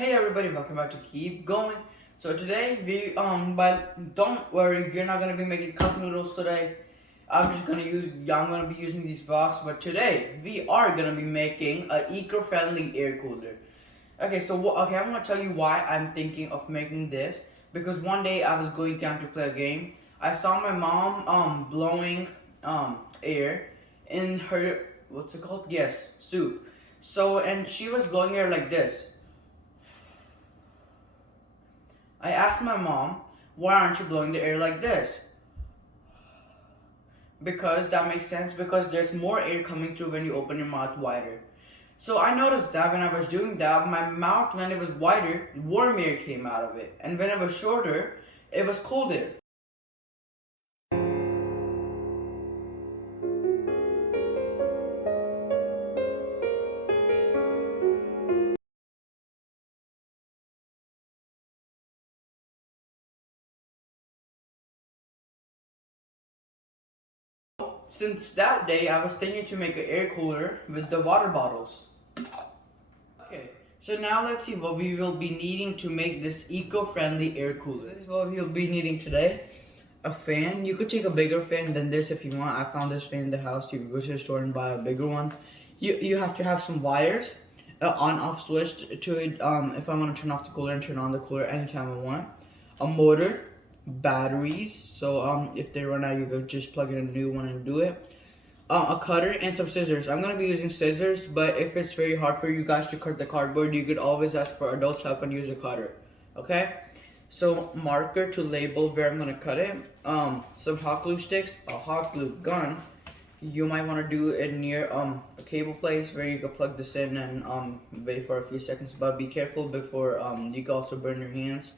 Hey everybody, welcome back to Keep Going. So today but don't worry, we're not gonna be making cup noodles today. I'm gonna be using these boxes. But today we are gonna be making a eco-friendly air cooler. Okay, I'm gonna tell you why I'm thinking of making this. Because one day I was going down to play a game. I saw my mom blowing air in her, what's it called? Yes, soup. And she was blowing air like this. I asked my mom, why aren't you blowing the air like this? Because that makes sense, because there's more air coming through when you open your mouth wider. So I noticed that when I was doing that, my mouth, when it was wider, warm air came out of it. And when it was shorter, it was cold air. Since that day, I was thinking to make an air cooler with the water bottles. Okay, so now let's see what we will be needing to make this eco-friendly air cooler. This is what we'll be needing today. A fan. You could take a bigger fan than this if you want. I found this fan in the house. You could go to the store and buy a bigger one. You have to have some wires, on-off switch to it. If I want to turn off the cooler and turn on the cooler anytime I want. A motor, batteries. So if they run out, you could just plug in a new one and do it. A cutter and some scissors. I'm gonna be using scissors, but if it's very hard for you guys to cut the cardboard, you could always ask for adults' help and use a cutter. Okay? So marker to label where I'm gonna cut it. Some hot glue sticks, a hot glue gun. You might want to do it near a cable place where you can plug this in and wait for a few seconds. But be careful before you can also burn your hands.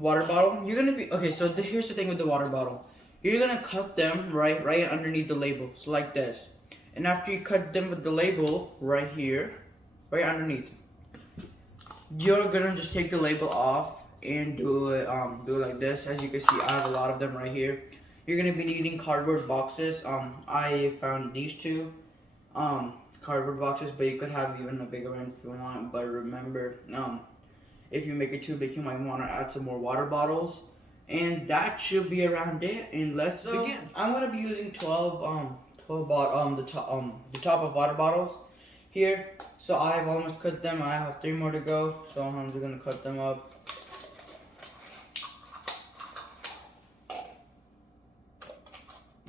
Water bottle. You're gonna be okay. So here's the thing with the water bottle. You're gonna cut them right underneath the label, so like this. And after you cut them with the label right here, right underneath, you're gonna just take the label off and do it like this. As you can see, I have a lot of them right here. You're gonna be needing cardboard boxes. I found these two cardboard boxes, but you could have even a bigger one if you want. But remember, if you make it too big, you might want to add some more water bottles. And that should be around it. And let's begin. I'm gonna be using 12 the top of water bottles here. So I've almost cut them. I have 3 more to go. So I'm just gonna cut them up.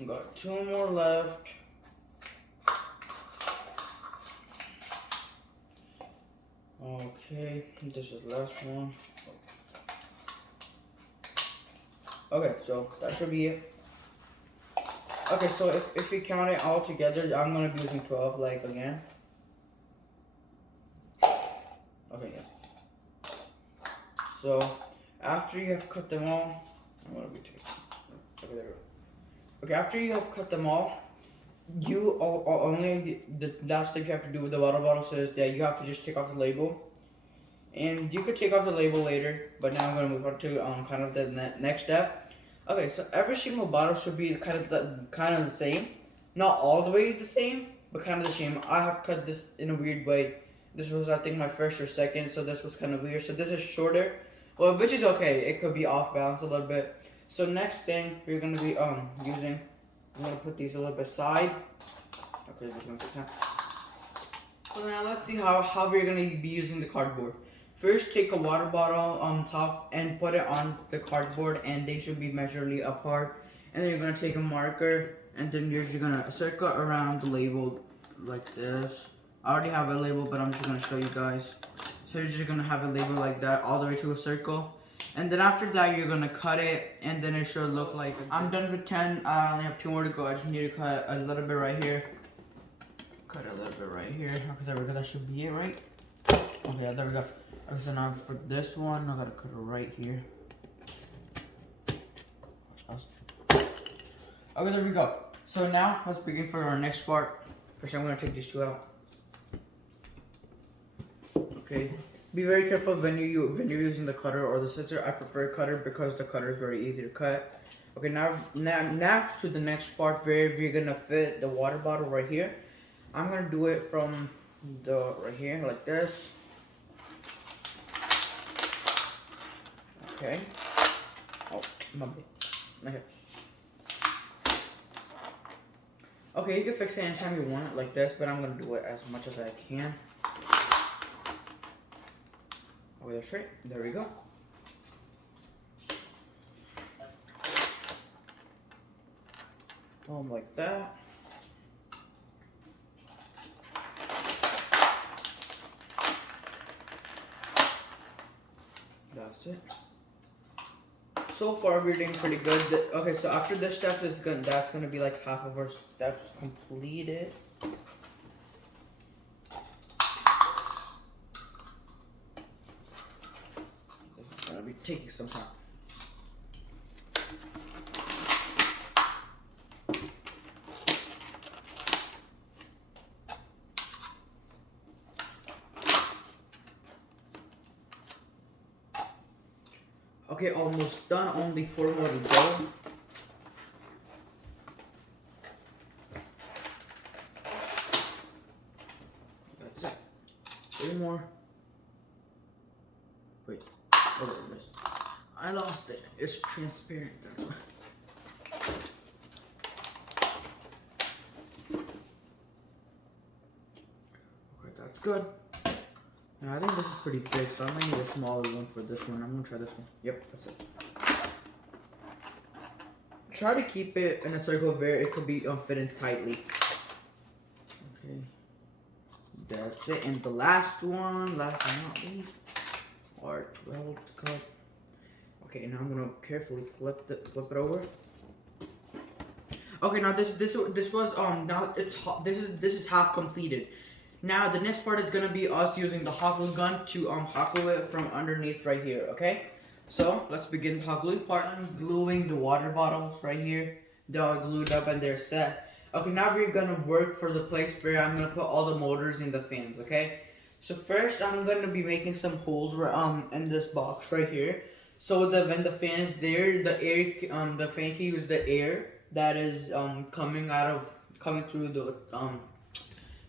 Got 2 more left. Okay, this is the last one. Okay, so that should be it. Okay, so if we count it all together, I'm gonna be using 12, like again. Okay, yeah. So after you have cut them all, I'm gonna be taking. Okay, there we go. Okay, after you have cut them all, the last thing you have to do with the water bottles is that you have to just take off the label. And you could take off the label later, but now I'm gonna move on to kind of the next step. Okay, so every single bottle should be kind of the same, not all the way the same, but kind of the same. I have cut this in a weird way. This was, I think, my first or second, so this was kind of weird. So this is shorter, well, which is okay. It could be off balance a little bit. So next thing we're gonna be using, I'm gonna put these a little bit aside. Okay, this one's okay. So now let's see how we're gonna be using the cardboard. First, take a water bottle on top and put it on the cardboard, and they should be measurably apart. And then you're gonna take a marker, and then you're just gonna circle around the label like this. I already have a label, but I'm just gonna show you guys. So you're just gonna have a label like that all the way to a circle. And then after that, you're gonna cut it, and then it should look like. I'm done with 10. I only have 2 more to go. I just need to cut a little bit right here. Cut a little bit right here. Okay, there we go. That should be it, right? Okay, there we go. Okay, so now for this one, I gotta cut it right here. Okay, there we go. So now let's begin for our next part. First, I'm gonna take these 2 out. Okay. Be very careful when you're using the cutter or the scissor. I prefer cutter because the cutter is very easy to cut. Okay, now to the next part where we're gonna fit the water bottle right here. I'm gonna do it from right here like this. Okay. Oh, my bad. Okay. Okay, you can fix it anytime you want it like this, but I'm gonna do it as much as I can. Oh, that's right. There we go. Boom, like that. That's it. So far we're doing pretty good. Okay, so after this step is gonna, that's gonna be like half of our steps completed. This is gonna be taking some time. Okay, almost done. Only 4 more to go. That's it. 3 more. Wait, oh, there it is. I lost it. It's transparent. That's why. Okay, that's good. Now, I think this is pretty big, so I might need a smaller one for this one. I'm gonna try this one. Yep, that's it. Try to keep it in a circle where it could be fit in tightly. Okay, that's it. And the last one, last but not least, our 12th cup. Okay, now I'm gonna carefully flip it over. Okay, now this was now this is half completed. Now the next part is gonna be us using the hot glue gun to hot glue it from underneath right here. Okay, so let's begin the hot glue part. I'm gluing the water bottles right here. They are glued up and they're set. Okay, now we're gonna work for the place where I'm gonna put all the motors and the fans. Okay, so first I'm gonna be making some holes where in this box right here. So that when the fan is there, the fan can use the air that is coming through the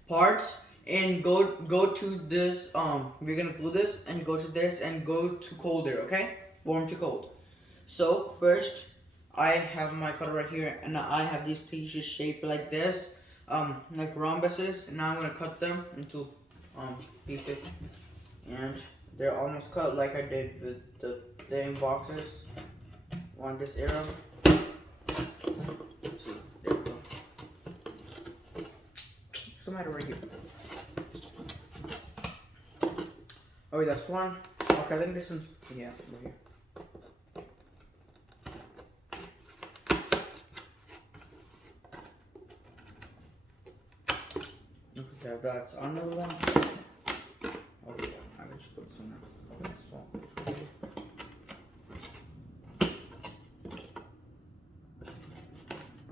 parts. And go to this, we're gonna glue this and go to this and go to colder, okay? Warm to cold. So first, I have my cutter right here and I have these pieces shaped like this, like rhombuses. And now I'm gonna cut them into pieces. And they're almost cut like I did with the damn boxes on this arrow. There we go. What's the matter right here? Oh wait, that's one. Okay, I think this one's, yeah, over here. Okay, that's another one. Okay, I will just put this one now. That's small.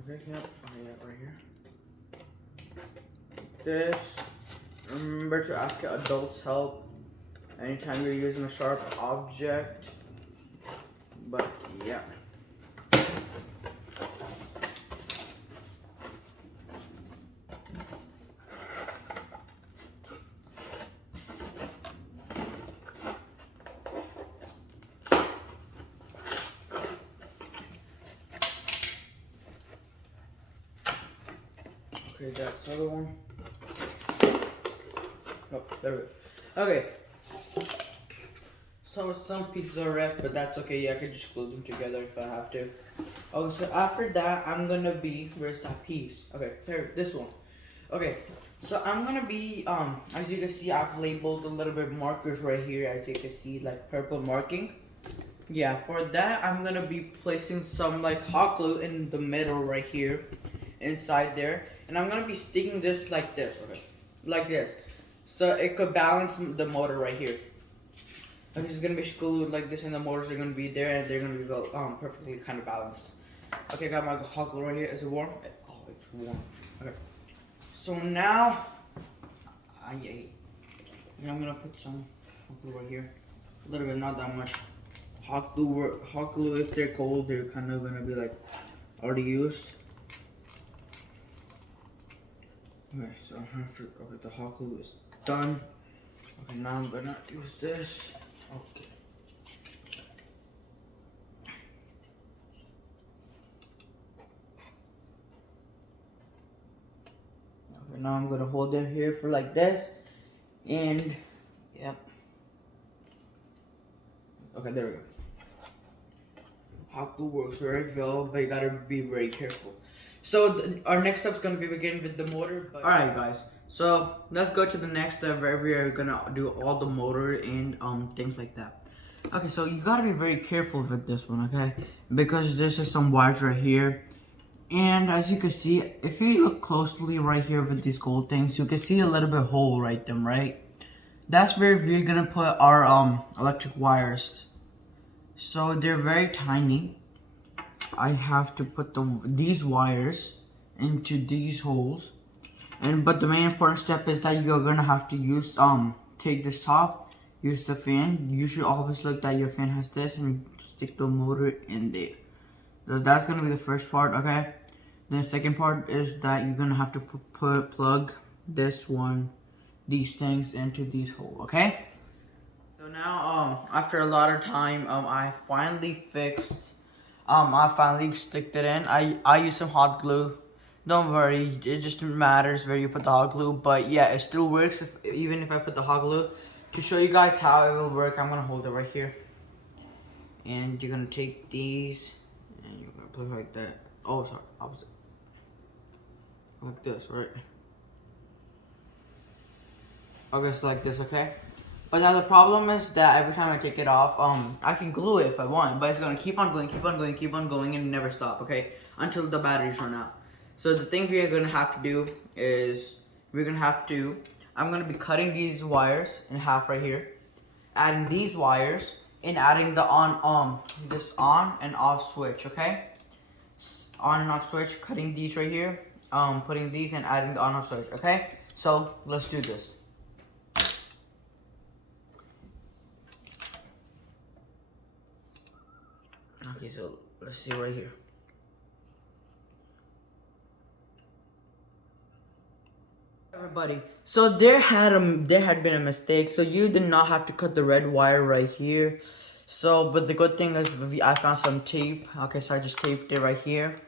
Okay, yep. Oh yeah, right here. This. Remember to ask adults help anytime you're using a sharp object, but yeah. Okay, that's the other one. Oh, there we go. Okay. Some pieces are rough, but that's okay. Yeah, I could just glue them together if I have to. Okay, so after that, I'm gonna be, where's that piece? Okay, here, this one. Okay, so I'm gonna be, as you can see, I've labeled a little bit markers right here, as you can see, like purple marking. Yeah, for that, I'm gonna be placing some like hot glue in the middle right here, inside there. And I'm gonna be sticking this like this, okay? Like this. So it could balance the motor right here. Like it's gonna be glued like this and the motors are gonna be there and they're gonna be perfectly kind of balanced. Okay, got my hot glue right here. Is it warm? Oh, it's warm. Okay. So now, I'm gonna put some hot glue right here. A little bit, not that much. Hot glue, if they're cold, they're kind of gonna be like already used. Okay, so okay, the hot glue is done. Okay, now I'm gonna use this. Okay. now I'm gonna hold it here for like this, and yeah. Okay, there we go. Hot glue works very well, but you gotta be very careful. So our next step is gonna be begin with the motor. All right, guys. So let's go to the next step where we are gonna do all the motor and things like that. Okay, so you gotta be very careful with this one, okay? Because there's just some wires right here. And as you can see, if you look closely right here with these gold things, you can see a little bit hole right there, right? That's where we're gonna put our electric wires. So they're very tiny. I have to put these wires into these holes. But the main important step is that you're gonna have to use take this top, use the fan. You should always look that your fan has this and stick the motor in there. So that's gonna be the first part, okay? Then the second part is that you're gonna have to plug these things into these holes, okay? So now after a lot of time I finally sticked it in. I use some hot glue. Don't worry, it just matters where you put the hot glue, but yeah, it still works even if I put the hot glue. To show you guys how it will work, I'm gonna hold it right here. And you're gonna take these and you're gonna put it like that. Oh, sorry, opposite. Like this, right? Okay, so like this, okay? But now the problem is that every time I take it off, I can glue it if I want, but it's gonna keep on going, and never stop, okay? Until the batteries run out. So the thing we are gonna have to do is I'm gonna be cutting these wires in half right here, adding these wires, and adding the this on and off switch, okay? On and off switch, cutting these right here, putting these and adding the on off switch, okay? So let's do this. Okay, so let's see right here. Everybody, so there had been a mistake. So you did not have to cut the red wire right here. So, but the good thing is I found some tape. Okay, so I just taped it right here.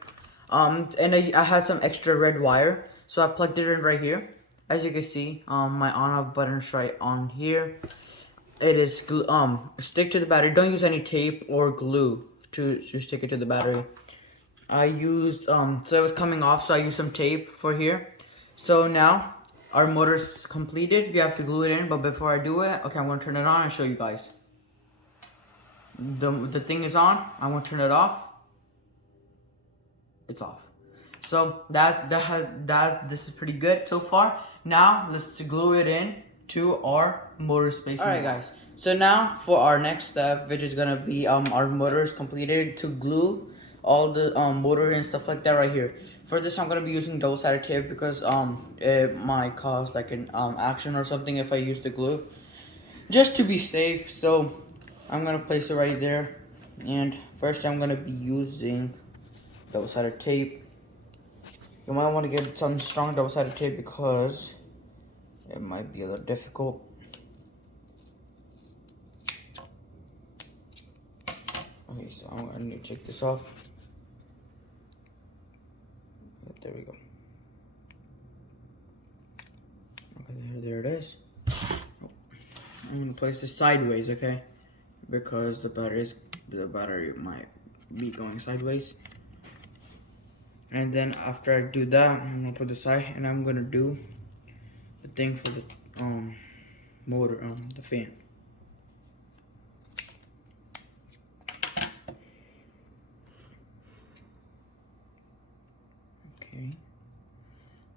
And I had some extra red wire, so I plugged it in right here. As you can see, my on-off button is right on here. It is stick to the battery. Don't use any tape or glue to stick it to the battery. I used so it was coming off, so I used some tape for here. So now our motor's completed. We have to glue it in, but before I do it, okay, I'm gonna turn it on and show you guys. The thing is on. I'm gonna turn it off. It's off. So this is pretty good so far. Now let's glue it in to our motor space. Alright guys, so now for our next step, which is gonna be our motor is completed, to glue all the motor and stuff like that right here. For this I'm gonna be using double-sided tape because it might cause like an action or something if I use the glue, just to be safe. So I'm gonna place it right there, and first I'm gonna be using double-sided tape. You might want to get some strong double-sided tape because it might be a little difficult. Okay, so I'm gonna need to take this off. There we go. Okay, there it is. Oh. I'm gonna place this sideways, okay? Because the battery might be going sideways. And then after I do that, I'm gonna put the side, and I'm gonna do the thing for the motor, the fan. Okay.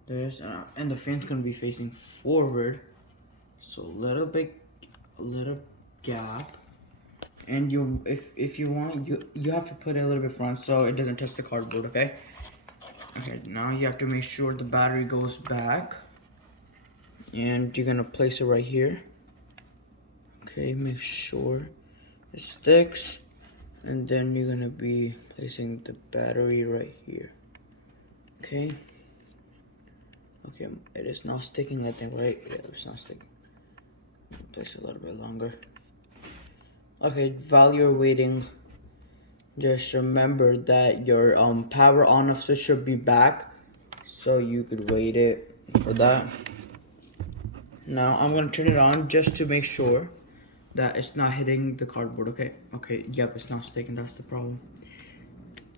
There's and the fan's gonna be facing forward, so a little gap. And if you want, you have to put it a little bit front so it doesn't touch the cardboard, okay? Okay, now you have to make sure the battery goes back, and you're gonna place it right here. Okay, make sure it sticks, and then you're gonna be placing the battery right here. Okay. Okay, it is not sticking, I think, right? Yeah, it's not sticking. Place it a little bit longer. Okay, while you're waiting, just remember that your power on off switch should be back, so you could wait it. for that. Now I'm gonna turn it on just to make sure that it's not hitting the cardboard. Okay, yep, it's not sticking. That's the problem.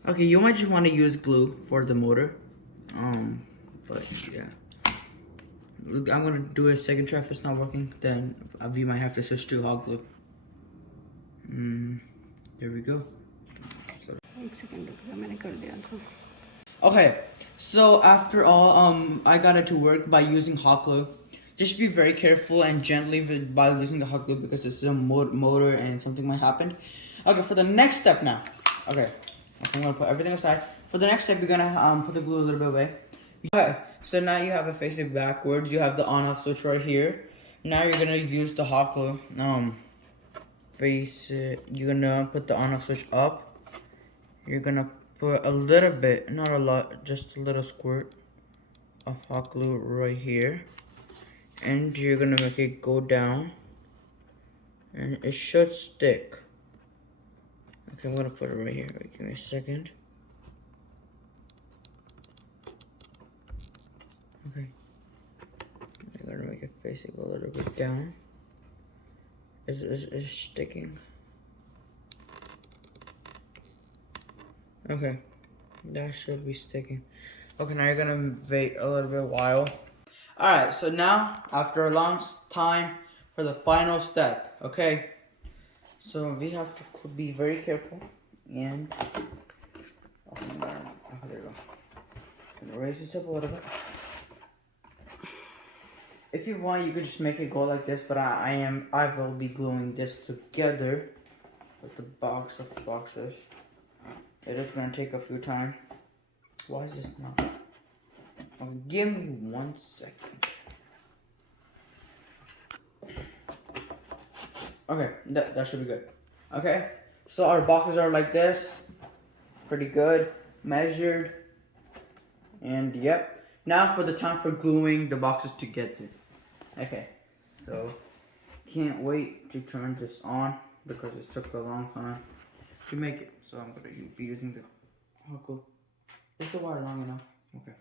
Okay, you might just want to use glue for the motor. But yeah, I'm gonna do a second try. If it's not working, then we might have to switch to hot glue. There we go. Okay, so after all, I got it to work by using hot glue. Just be very careful and gently by using the hot glue because it's a motor and something might happen. Okay, for the next step now. Okay, I'm gonna put everything aside. For the next step, you're gonna put the glue a little bit away. Okay, so now you have it facing backwards. You have the on-off switch right here. Now you're gonna use the hot glue. Face it. You're gonna put the on-off switch up. You're gonna put a little bit, not a lot, just a little squirt of hot glue right here. And you're gonna make it go down. And it should stick. Okay, I'm gonna put it right here. Wait, give me a second. Okay. I'm gonna make it facing a little bit down. It's sticking. Okay, that should be sticking. Okay, now you're gonna wait a little bit while. Alright, so now, after a long time, for the final step, okay? So we have to be very careful and... Okay, there we go. I'm gonna raise this up a little bit. If you want, you could just make it go like this, but I will be gluing this together with the box of boxes. It is gonna take a few time. Why is this not? Oh, give me 1 second. Okay, that should be good. Okay, so our boxes are like this. Pretty good, measured, and yep. Now for the time for gluing the boxes together. Okay, so can't wait to turn this on because it took a long time to make it. So I'm gonna be using the hot glue. Is the wire long enough? Okay.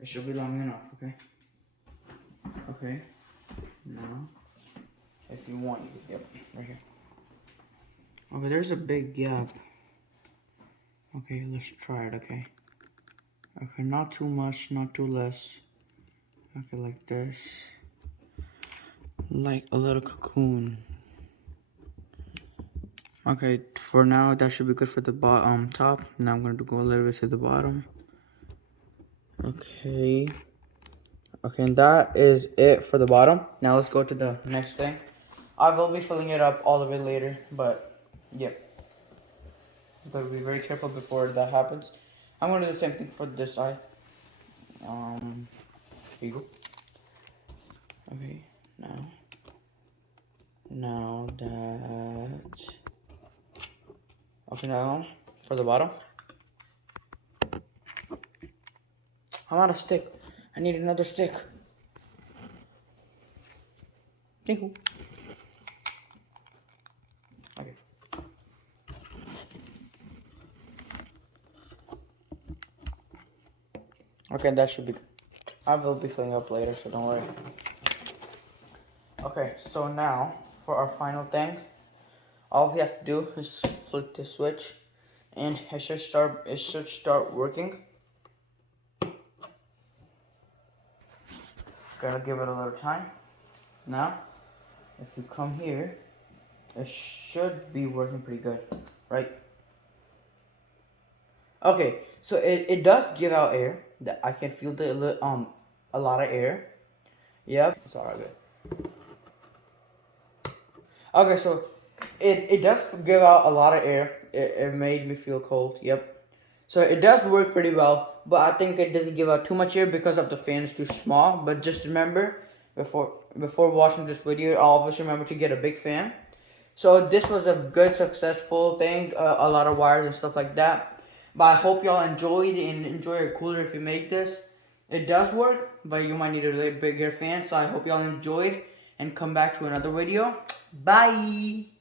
It should be long enough, okay? Okay. Now, if you want, you can, yep, right here. Okay, there's a big gap. Okay, let's try it, okay? Okay, not too much, not too less. Okay, like this. Like a little cocoon. Okay, for now, that should be good for the top. Now I'm going to go a little bit to the bottom. Okay. Okay, and that is it for the bottom. Now let's go to the next thing. I will be filling it up all of it later, but yeah. But be very careful before that happens. I'm going to do the same thing for this side. Here you go. Okay, now that... Okay, now for the bottom. I'm out of stick. I need another stick. Thank you. Okay. Okay, that should be good. I will be filling up later, so don't worry. Okay, so now for our final thing, all we have to do is flick the switch, and it should start working. Gotta give it a little time. Now, if you come here, it should be working pretty good, right? Okay, so it does give out air. That I can feel a lot of air. Yep, it's all good. Okay, so it does give out a lot of air. It made me feel cold. Yep. So it does work pretty well, but I think it doesn't give out too much air because of the fan is too small. But just remember, before watching this video, always remember to get a big fan. So this was a good, successful thing. A lot of wires and stuff like that. But I hope y'all enjoyed and enjoy your cooler if you make this. It does work, but you might need a little bigger fan. So I hope y'all enjoyed and come back to another video. Bye!